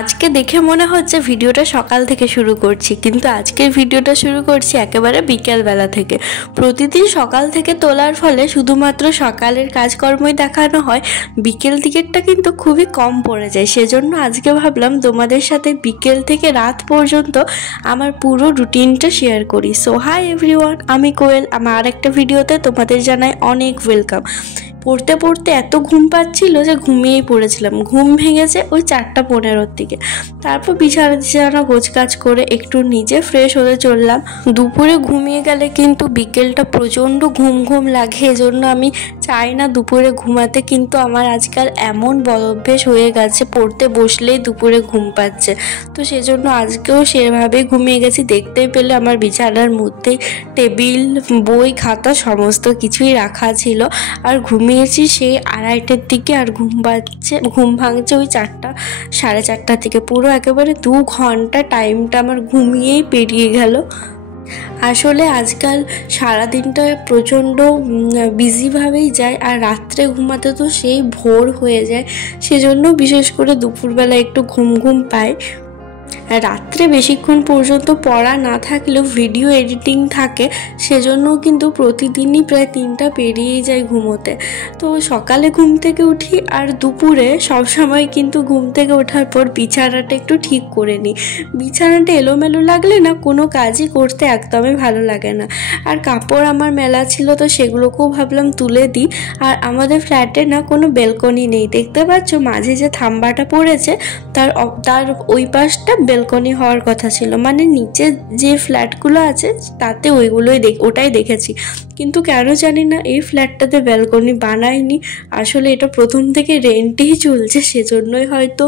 আজকে দেখে মনে হচ্ছে ভিডিওটা সকাল থেকে শুরু করছি, কিন্তু আজকের ভিডিওটা শুরু করছি একেবারে বিকেলবেলা থেকে। প্রতিদিন সকাল থেকে তোলার ফলে শুধুমাত্র সকালের কাজকর্মই দেখানো হয়, বিকেল দিকেরটা কিন্তু খুবই কম পড়ে যায়। সেজন্য আজকে ভাবলাম তোমাদের সাথে বিকেল থেকে রাত পর্যন্ত আমার পুরো রুটিনটা শেয়ার করি। সো হাই এভরিওয়ান, আমি কোয়েল। আমার আরেকটা ভিডিওতে তোমাদের জানাই অনেক ওয়েলকাম। পড়তে পড়তে এত ঘুম পাচ্ছিল যে ঘুমিয়েই পড়েছিলাম। ঘুম ভেঙেছে ওই 4:15-র দিকে। তারপর বিছানা গোছগাছ করে একটু নিজে ফ্রেশ হতে চললাম। দুপুরে ঘুমিয়ে গেলে কিন্তু বিকেলটা প্রচণ্ড ঘুম ঘুম লাগে, এজন্য আমি চাই না দুপুরে ঘুমাতে, কিন্তু আমার আজকাল এমন বদ অভ্যেস হয়ে গেছে, পড়তে বসলেই দুপুরে ঘুম পাচ্ছে। তো সেজন্য আজকেও সেভাবেই ঘুমিয়ে গেছি। দেখতেই পেলে আমার বিছানার মধ্যেই টেবিল, বই, খাতা সমস্ত কিছুই রাখা ছিল। আর ঘুমিয়েছি সেই 2:30-র দিকে, আর ঘুম ভাঙছে ওই 4টা, 4:30 থেকে। পুরো একেবারে 2 ঘন্টা টাইমটা আমার ঘুমিয়েই পেরিয়ে গেল। আসলে আজকাল সারাদিনটা প্রচণ্ড বিজিভাবেই যায়, আর রাত্রে ঘুমাতে তো সেই ভোর হয়ে যায়। সেজন্য বিশেষ করে দুপুরবেলা একটু ঘুম ঘুম পাই। রাত্রে বেশিক্ষণ পর্যন্ত পড়া না থাকলেও ভিডিও এডিটিং থাকে, সেজন্য কিন্তু প্রতিদিনই প্রায় 3টা পেরিয়েই যায় ঘুমোতে। তো সকালে ঘুম থেকে উঠি, আর দুপুরে সবসময় কিন্তু ঘুম থেকে ওঠার পর বিছানাটা একটু ঠিক করে নিই। বিছানাটা এলোমেলো লাগলে না কোনো কাজই করতে একদমই ভালো লাগে না। আর কাপড় আমার মেলা ছিল, তো সেগুলোকেও ভাবলাম তুলে দিই। আর আমাদের ফ্ল্যাটে না কোনো বেলকনি নেই, দেখতে পাচ্ছ মাঝে যে থাম্বাটা পড়েছে তার ওই পাশটা বেলকনি হওয়ার কথা ছিল। মানে নিচে যে ফ্ল্যাটগুলো আছে তাতে ওটাই দেখেছি, কিন্তু কেন জানি না এই ফ্ল্যাটটাতে ব্যালকনি বানায়নি। আসলে এটা প্রথম থেকে রেন্টেই চলছে, সেজন্যই হয়তো,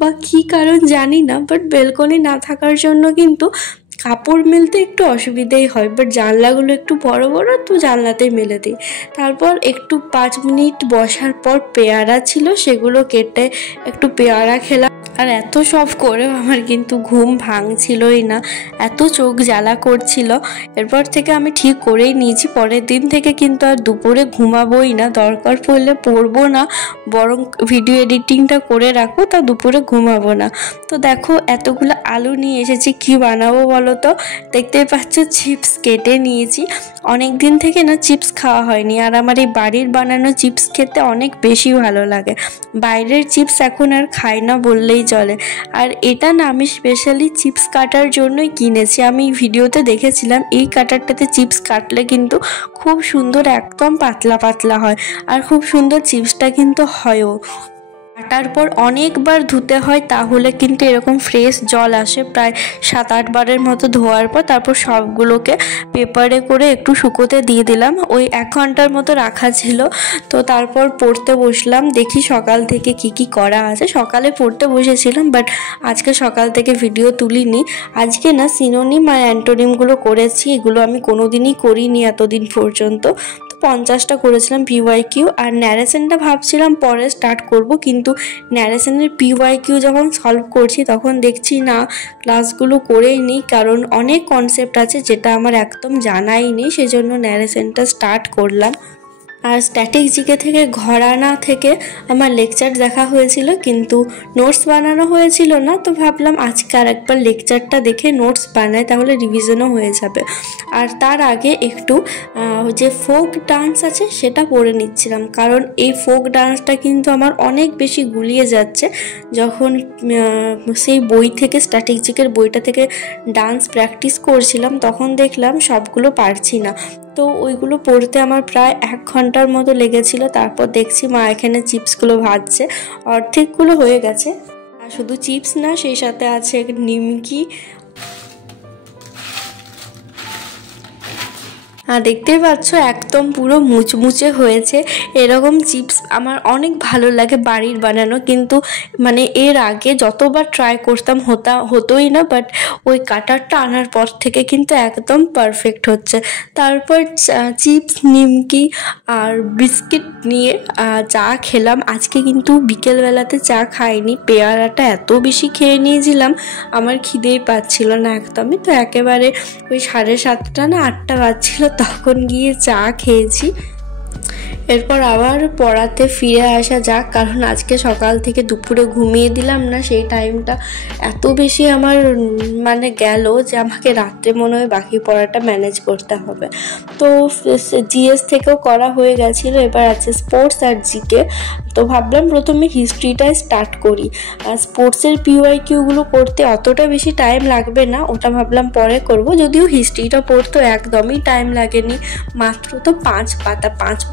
বা কী কারণ জানি না। বাট ব্যালকনি না থাকার জন্য কিন্তু কাপড় মেলতে একটু অসুবিধেই হয়। বাট জানলাগুলো একটু বড় বড়, তো জানলাতেই মেলে দিই। তারপর একটু 5 মিনিট বসার পর পেয়ারা ছিল, সেগুলো কেটে একটু পেয়ারা খেলাম। আর এত সব করেও আমার কিন্তু ঘুম ভাঙছিলই না, এত চোখ জ্বালা করছিল। এরপর থেকে আমি ঠিক করেই নিয়েছি পরের দিন থেকে কিন্তু আর দুপুরে ঘুমাবোই না। দরকার পড়লে পড়বো না, বরং ভিডিও এডিটিংটা করে রাখবো, তা দুপুরে ঘুমাবো না। তো দেখো এতগুলো আলু নিয়ে এসেছি, কি বানাবো বলো তো? দেখতেই পাচ্ছ চিপস কেটে নিয়েছি। অনেক দিন থেকে না চিপস খাওয়া হয়নি, আর আমার এই বাড়ির বানানো চিপস খেতে অনেক বেশি ভালো লাগে। বাইরের চিপস এখন আর খাই না বললেই চলে। আর এটা না আমি স্পেশালি চিপস কাটার জন্যই কিনেছি। আমি ভিডিওতে দেখেছিলাম এই কাটারটাতে চিপস কাটলে কিন্তু খুব সুন্দর একদম পাতলা পাতলা হয়, আর খুব সুন্দর চিপসটা কিন্তু হয়ও। কাটার পর অনেকবার ধুতে হয়, তাহলে কিন্তু এরকম ফ্রেশ জল আসে। প্রায় 7-8 বারের মতো ধোয়ার পর তারপর সবগুলোকে পেপারে করে একটু শুকোতে দিয়ে দিলাম। ওই 1 ঘন্টার মতো রাখা ছিল। তো তারপর পড়তে বসলাম, দেখি সকাল থেকে কি করা আছে। সকালে পড়তে বসেছিলাম, বাট আজকে সকাল থেকে ভিডিও তুলিনি। আজকে না সিনোনিম আর অ্যান্টোনিমগুলো করেছি, এগুলো আমি কোনোদিনই করিনি এতদিন পর্যন্ত। 50টা করেছিলাম PYQ, আর ন্যারেশনটা ভাবছিলাম পরে স্টার্ট করব, কিন্তু ন্যারেশনের PYQ যখন সলভ করছি তখন দেখছি না ক্লাসগুলো করেই নিই, কারণ অনেক কনসেপ্ট আছে যেটা আমার একদম জানাই নেই। সেজন্য ন্যারেশনটা স্টার্ট করলাম। আর স্ট্যাটিক জিকে থেকে ঘরানা থেকে আমার লেকচার দেখা হয়েছিল, কিন্তু নোটস বানানো হয়েছিল না। তো ভাবলাম আজকে আর একবার লেকচারটা দেখে নোটস বানাই, তাহলে রিভিশনও হয়ে যাবে। আর তার আগে একটু যে ফোক ডান্স আছে সেটা পড়ে নিচ্ছিলাম, কারণ এই ফোক ডান্সটা কিন্তু আমার অনেক বেশি গুলিয়ে যাচ্ছে। যখন সেই বই থেকে, স্ট্যাটিক জিকের বইটা থেকে ডান্স প্র্যাকটিস করছিলাম, তখন দেখলাম সবগুলো পারছি না। তো ওইগুলো পড়তে আমার প্রায় 1 ঘন্টার মতো লেগেছিল। তারপর দেখছি মা এখানে চিপসগুলো ভাজছে, অর্ধেকগুলো হয়ে গেছে। আর শুধু চিপস না, সেই সাথে আছে নিমকি। দেখতেই পাচ্ছ একদম পুরো মুচমুচে হয়েছে। এরকম চিপস আমার অনেক ভালো লাগে বাড়ির বানানো, কিন্তু মানে এর আগে যতবার ট্রাই করতাম হতোই না। বাট ওই কাটারটা আনার পর থেকে কিন্তু একদম পারফেক্ট হচ্ছে। তারপর চিপস, নিমকি আর বিস্কিট নিয়ে চা খেলাম। আজকে কিন্তু বিকেলবেলাতে চা খাইনি, পেয়ারাটা এত বেশি খেয়ে নিয়েছিলাম আমার খিদেই পাচ্ছিল না একদমই। তো একেবারে ওই 7:30 না 8টা বাজছিল তখন গিয়ে চা খেয়েছি। এরপর আবার পড়াতে ফিরে আসা যাক, কারণ আজকে সকাল থেকে দুপুরে ঘুমিয়ে দিলাম না, সেই টাইমটা এত বেশি আমার মানে গেল যে আমাকে রাত্রে মনে হয় বাকি পড়াটা ম্যানেজ করতে হবে। তো জিএস থেকেও করা হয়ে গেছিলো, এবার আছে স্পোর্টস আর জিকে। তো ভাবলাম প্রথমে হিস্ট্রিটাই স্টার্ট করি। আর স্পোর্টসের পিওয়াইকিউগুলো করতে অতটা বেশি টাইম লাগবে না, ওটা ভাবলাম পরে করব। যদিও হিস্ট্রিটা পড়তে একদমই টাইম লাগেনি, মাত্র তো 5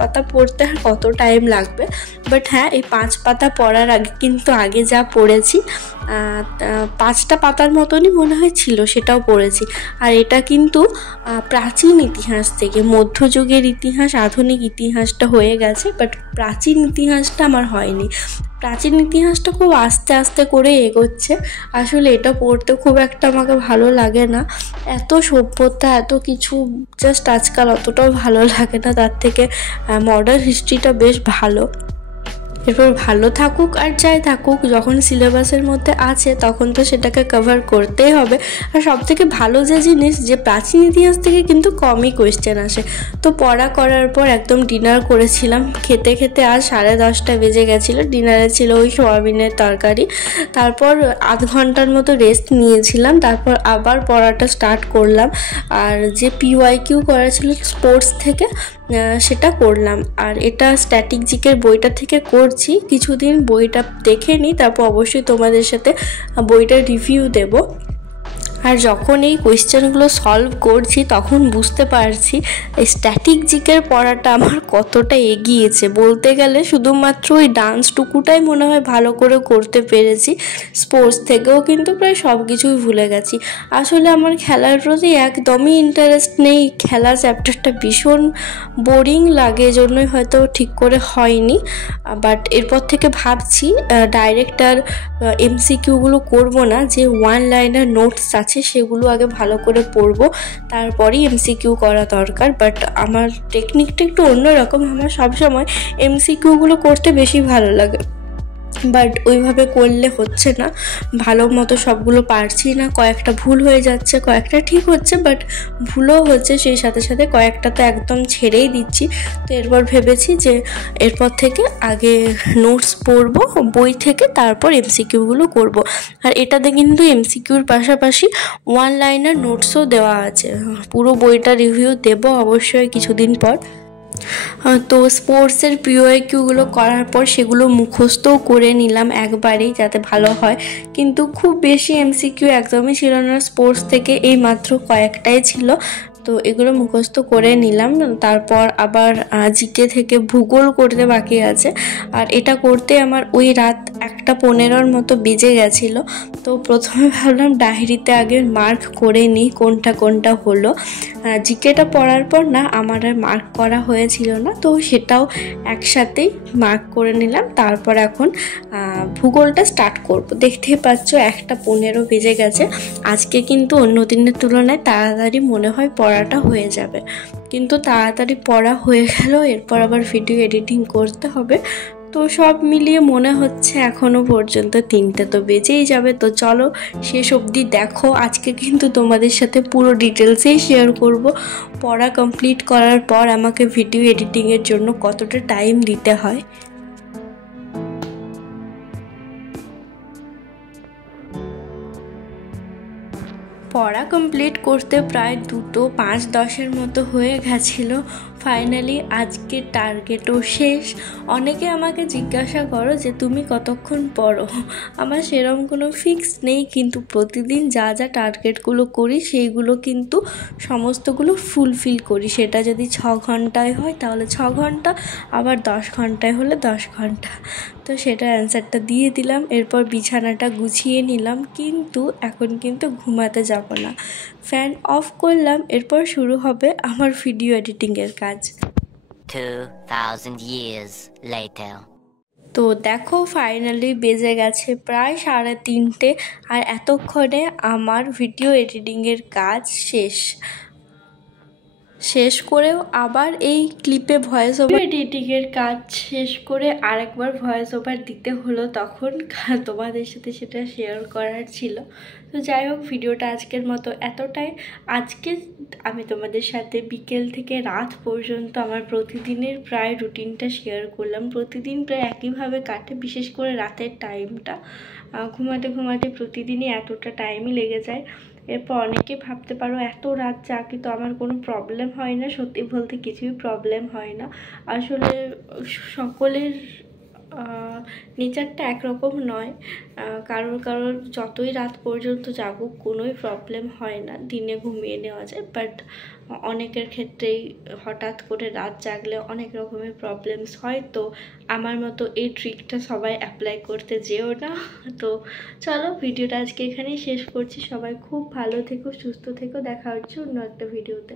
পাতা পড়তে আর কত টাইম লাগবে। বাট হ্যাঁ, এই 5 পাতা পড়ার আগে কিন্তু আগে যা পড়েছি 5টা পাতার মতনই মনে হয় ছিল, সেটাও পড়েছি। আর এটা কিন্তু প্রাচীন ইতিহাস থেকে, মধ্যযুগের ইতিহাস আধুনিক ইতিহাসটা হয়ে গেছে, বাট প্রাচীন ইতিহাসটা আমার হয়নি। প্রাচীন ইতিহাসটা খুব আস্তে আস্তে করে এগোচ্ছে। আসলে এটা পড়তে খুব একটা আমাকে ভালো লাগে না, এত সভ্যতা এত কিছু জাস্ট আজকাল অতটাও ভালো লাগে না। তার থেকে মডার্ন হিস্ট্রিটা বেশ ভালো। এরপর ভালো থাকুক আর যাই থাকুক, যখন সিলেবাসের মধ্যে আছে তখন তো সেটাকে কভার করতেই হবে। আর সবথেকে ভালো যে জিনিস, যে প্রাচীন ইতিহাস থেকে কিন্তু কমই কোয়েশ্চেন আসে। তো পড়া করার পর একদম ডিনার করেছিলাম, খেতে খেতে আর 10:30 বেজে গেছিলো। ডিনারে ছিল ওই সোয়াবিনের তরকারি। তারপর আধ ঘন্টার মতো রেস্ট নিয়েছিলাম, তারপর আবার পড়াটা স্টার্ট করলাম। আর যে পিওয়াইকিউ করা ছিল স্পোর্টস থেকে, সেটা করলাম। আর এটা স্ট্যাটিক জিকের বইটা থেকে করছি, কিছুদিন বইটা দেখে নিই, তারপর অবশ্যই তোমাদের সাথে বইটা রিভিউ দেব। আর যখন এই কোয়েশ্চেনগুলো সলভ করছি তখন বুঝতে পারছি এই স্ট্যাটিক জিকের পড়াটা আমার কতটা এগিয়েছে। বলতে গেলে শুধুমাত্র ওই ডান্সটুকুটাই মনে হয় ভালো করে করতে পেরেছি, স্পোর্টস থেকেও কিন্তু প্রায় সব কিছুই ভুলে গেছি। আসলে আমার খেলার প্রতি একদমই ইন্টারেস্ট নেই, খেলা চ্যাপ্টারটা ভীষণ বোরিং লাগে, এজন্যই হয়তো ঠিক করে হয়নি। বাট এরপর থেকে ভাবছি ডাইরেক্ট আর এমসিকিউগুলো করবো না, যে ওয়ান লাইনার নোটস আছে সেগুলো আগে ভালো করে পড়বো, তারপরেই এমসিকিউ করা দরকার। বাট আমার টেকনিকটা একটু অন্যরকম, আমার সবসময় এমসিকিউগুলো করতে বেশি ভালো লাগে, বাট ওইভাবে করলে হচ্ছে না, ভালো মতো সবগুলো পারছি না। কয়েকটা ভুল হয়ে যাচ্ছে, কয়েকটা ঠিক হচ্ছে, বাট ভুলও হচ্ছে, সেই সাথে সাথে কয়েকটা তো একদম ছেড়েই দিচ্ছি। তো এরপর ভেবেছি যে এরপর থেকে আগে নোটস পড়বো বই থেকে, তারপর এমসিকিউগুলো করব। আর এটাতে কিন্তু এমসিকিউর পাশাপাশি ওয়ান লাইনার নোটসও দেওয়া আছে। পুরো বইটা রিভিউ দেব অবশ্যই কিছুদিন পর। তো স্পোর্টসের পিওয়াইকিউগুলো করার পর সেগুলো মুখস্থও করে নিলাম একবারেই, যাতে ভালো হয়। কিন্তু খুব বেশি এমসিকিউ একদমই ছিল না স্পোর্টস থেকে, এই মাত্র কয়েকটাই ছিল। তো এগুলো মুখস্থ করে নিলাম। তারপর আবার জিকে থেকে ভূগোল করতে বাকি আছে, আর এটা করতে আমার ওই রাত 1:15 মতো বেজে গেছিলো। তো প্রথমে ভাবলাম ডায়েরিতে আগে মার্ক করে নিই কোনটা কোনটা হলো। জিকেটা পড়ার পর না আমার আর মার্ক করা হয়েছিল না, তো সেটাও একসাথেই মার্ক করে নিলাম। তারপর এখন ভূগোলটা স্টার্ট করব। দেখতেই পাচ্ছ 1:15 বেজে গেছে। আজকে কিন্তু অন্য দিনের তুলনায় তাড়াতাড়ি মনে হয় পড়াটা হয়ে যাবে, কিন্তু তাড়াতাড়ি পড়া হয়ে গেল। এরপর আবার ভিডিও এডিটিং করতে হবে। তো সব মিলিয়ে মনে হচ্ছে এখনও পর্যন্ত 3টে তো বেজেই যাবে। তো চলো শেষ অবধি দেখো। আজকে কিন্তু তোমাদের সাথে পুরো ডিটেলসেই শেয়ার করব পড়া কমপ্লিট করার পর আমাকে ভিডিও এডিটিংয়ের জন্য কতটা টাইম দিতে হয়। পড়া কমপ্লিট করতে প্রায় 2:05 মতো হয়ে গেছিলো। ফাইনালি আজকে টার্গেটও শেষ। অনেকে আমাকে জিজ্ঞাসা করো যে তুমি কতক্ষণ পড়ো। আমার সেরকম কোনো ফিক্স নেই, কিন্তু প্রতিদিন যা যা টার্গেটগুলো করি সেইগুলো কিন্তু সমস্তগুলো ফুলফিল করি। সেটা যদি 6 ঘন্টায় হয় তাহলে 6 ঘন্টা, আবার 10 ঘন্টায় হলে 10 ঘন্টা। তো সেটা অ্যান্সারটা দিয়ে দিলাম। এরপর বিছানাটা গুছিয়ে নিলাম, কিন্তু এখন কিন্তু ঘুমাতে যাব না, ফ্যান অফ করলাম। এরপর শুরু হবে আমার ভিডিও এডিটিংয়ের কাজ। 2000 years later. তো দেখো ফাইনালি বেজে গেছে প্রায় 3:30, আর এতক্ষণে আমার ভিডিও এডিটিংয়ের কাজ শেষ। শেষ করেও আবার এই ক্লিপে ভয়েস ওভার এডিটিংয়ের কাজ শেষ করে আরেকবার ভয়েস ওভার দিতে হলো, তখন তোমাদের সাথে সেটা শেয়ার করার ছিল। তো যাই হোক, ভিডিওটা আজকের মতো এতটাই। আজকে আমি তোমাদের সাথে বিকেল থেকে রাত পর্যন্ত আমার প্রতিদিনের প্রায় রুটিনটা শেয়ার করলাম। প্রতিদিন প্রায় একইভাবে কাটে, বিশেষ করে রাতের টাইমটা। ঘুমাতে ঘুমাতে প্রতিদিনই এতটা টাইমই লেগে যায়। এরপর অনেকে ভাবতে পারো এত রাত জাগি তো আমার কোনো প্রবলেম হয় না। সত্যি বলতে কিছুই প্রবলেম হয় না। আসলে সকলের নেচারটা একরকম নয়। কারোর যতই রাত পর্যন্ত জাগুক কোনোই প্রবলেম হয় না, দিনে ঘুমিয়ে নেওয়া যায়। বাট অনেকের ক্ষেত্রেই হঠাৎ করে রাত জাগলে অনেক রকমের প্রবলেমস হয়। তো আমার মতো এই ট্রিকটা সবাই অ্যাপ্লাই করতে যেও না। তো চলো, ভিডিওটা আজকে এখানেই শেষ করছি। সবাই খুব ভালো থেকো, সুস্থ থেকো। দেখা হচ্ছে অন্য একটা ভিডিওতে।